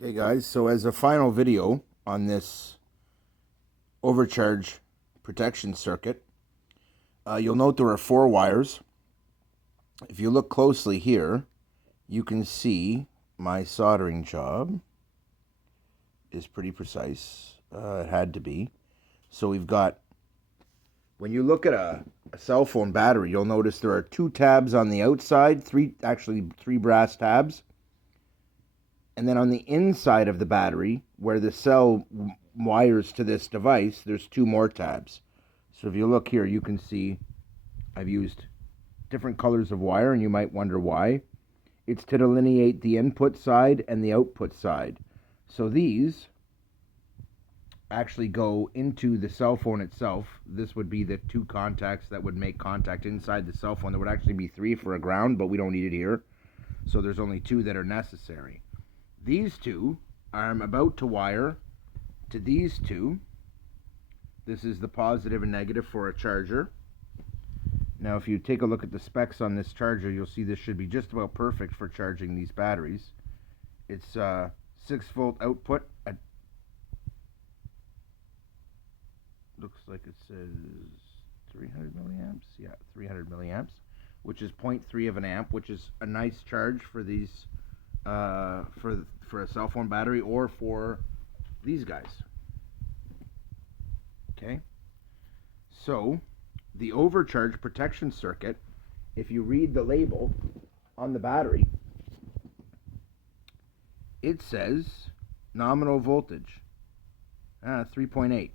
Okay guys, so as a final video on this overcharge protection circuit, you'll note there are 4 wires. If you look closely here, you can see my soldering job is pretty precise. It had to be. So we've got, when you look at a cell phone battery, you'll notice there are 2 tabs on the outside, actually three brass tabs. And then on the inside of the battery, where the cell wires to this device, there's 2 more tabs. So if you look here, you can see I've used different colors of wire, and you might wonder why. It's to delineate the input side and the output side. So these actually go into the cell phone itself. This would be the 2 contacts that would make contact inside the cell phone. There would actually be 3 for a ground, but we don't need it here. So there's only 2 that are necessary. These 2 I'm about to wire to these 2. This is the positive and negative for a charger. Now if you take a look at the specs on this charger, you'll see this should be just about perfect for charging these batteries. It's 6-volt output at, looks like it says 300 milliamps. Yeah, 300 milliamps, which is 0.3 of an amp, which is a nice charge for these for a cell phone battery or for these guys. Okay, so the overcharge protection circuit, if you read the label on the battery, it says nominal voltage 3.8.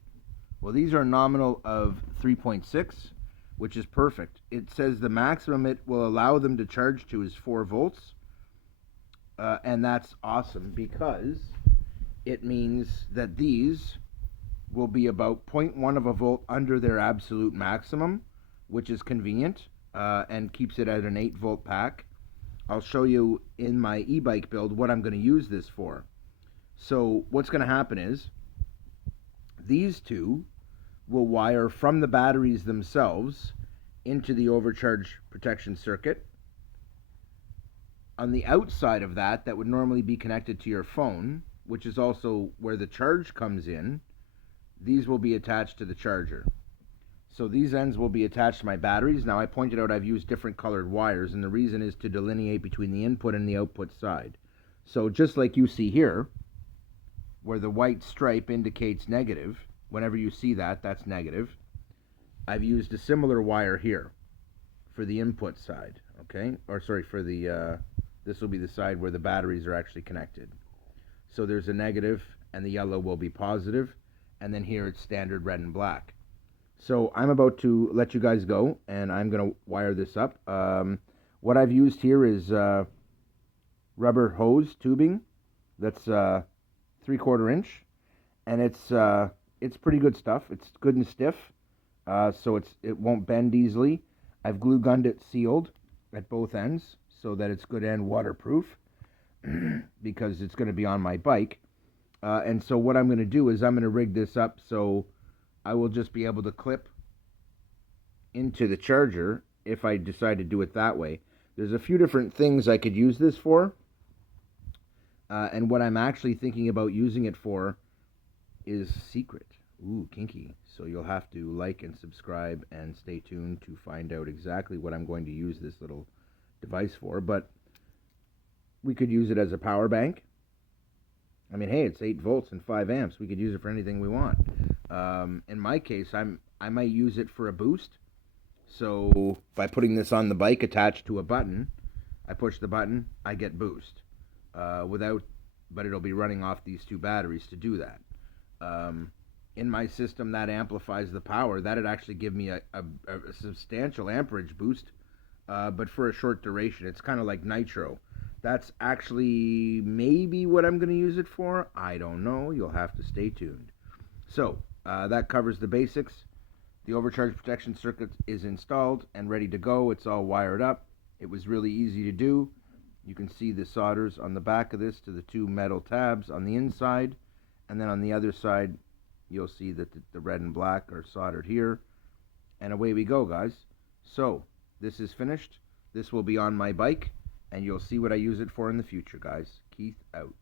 Well, these are nominal of 3.6, which is perfect. It says the maximum it will allow them to charge to is 4 volts. And that's awesome because it means that these will be about 0.1 of a volt under their absolute maximum, which is convenient and keeps it at an 8-volt pack. I'll show you in my e-bike build what I'm going to use this for. So what's going to happen is these 2 will wire from the batteries themselves into the overcharge protection circuit. On the outside of that, that would normally be connected to your phone, which is also where the charge comes in, these will be attached to the charger. So these ends will be attached to my batteries. Now I pointed out I've used different colored wires, and the reason is to delineate between the input and the output side. So just like you see here, where the white stripe indicates negative, whenever you see that, that's negative. I've used a similar wire here for the input side, okay? Or sorry, for the this will be the side where the batteries are actually connected. So there's a negative, and the yellow will be positive, and then here it's standard red and black. So I'm about to let you guys go, and I'm going to wire this up. What I've used here is rubber hose tubing that's 3/4 inch, and it's pretty good stuff. It's good and stiff, so it won't bend easily. I've glue gunned it sealed at both ends so that it's good and waterproof because it's going to be on my bike. And so what I'm going to do is I'm going to rig this up so I will just be able to clip into the charger if I decide to do it that way. There's a few different things I could use this for. And what I'm actually thinking about using it for is secret. Ooh, kinky. So you'll have to like and subscribe and stay tuned to find out exactly what I'm going to use this little device for. But we could use it as a power bank. I mean, hey, it's 8 volts and 5 amps. We could use it for anything we want. In my case, I might use it for a boost. So by putting this on the bike attached to a button, I push the button, I get boost. But it'll be running off these 2 batteries to do that. In my system, that amplifies the power. That'd actually give me a substantial amperage boost, but for a short duration. It's kind of like nitro. That's actually maybe what I'm going to use it for. I don't know. You'll have to stay tuned. So that covers the basics. The overcharge protection circuit is installed and ready to go. It's all wired up. It was really easy to do. You can see the solders on the back of this to the 2 metal tabs on the inside, and then on the other side you'll see that the red and black are soldered here, and away we go, guys. So this is finished. This will be on my bike, and you'll see what I use it for in the future, guys. Keith out.